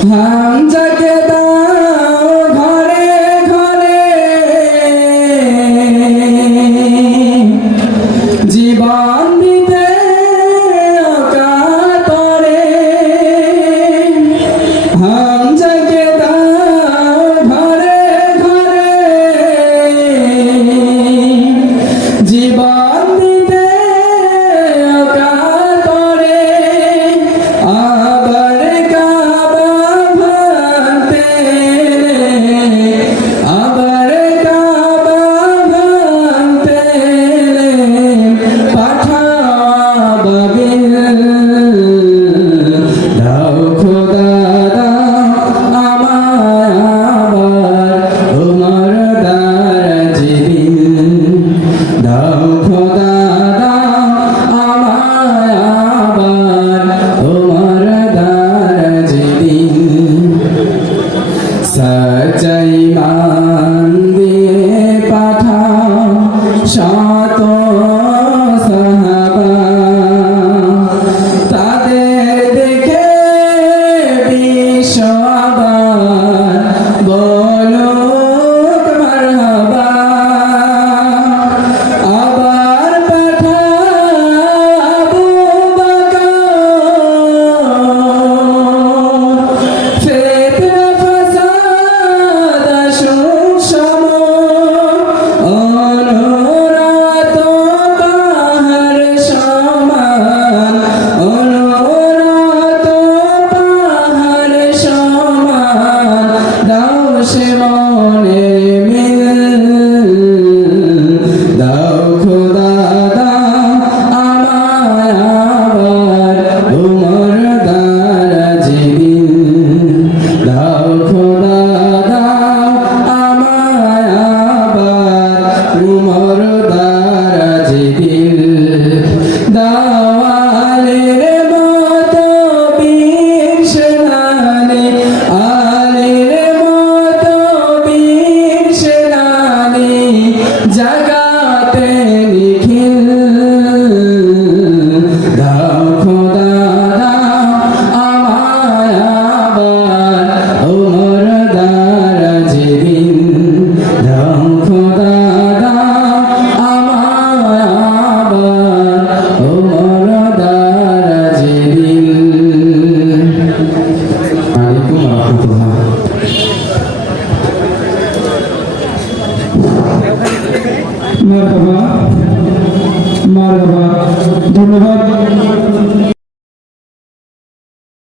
হামজাকে দাও ঘরে ঘরে জীবন দিতে অকাতরে হামজাকে দাও ঘরে ঘরে জীবন দিতে অকাতরে আবার কাবা ভাঙতে আবার কাবা ভাঙতে পাঠাবাবিল দাও খোদা দাও আমায় আবার তোমার দারাজিবিল দাও খোদা দাও আমায় আবার তোমার দারাজিবিল সচ্চাই মান দিয়ে পাঠাও শত সাহাবা তাদের দেখে বিশ্ববার বলুক মারহাবা আবার পাঠাও আবু বকর ফিতনা ফাসাদ সুষম অনুরাত পাহাড় সমান অনুরাত পাহাড় সমান দাও সে মনের মিল দাও খোদা দাও আমায় আবার তোমার দারাজিবিল দাও খোদা দাও আমায় আবার তোমার দারাজিবিল দাওয়ালের মতো বীর সেনানি আলের মতো বীর সেনানি জাগাতে নিখিল দাও খোদা দাও আমায় আবার তোমার দারাজিবিল দাও খোদা দাও আমায় আবার তোমার দারাজিবিল। আলাইকুম রাহমাতুল্লাহ। মারহাবা মারহাবা ধন্যবাদ।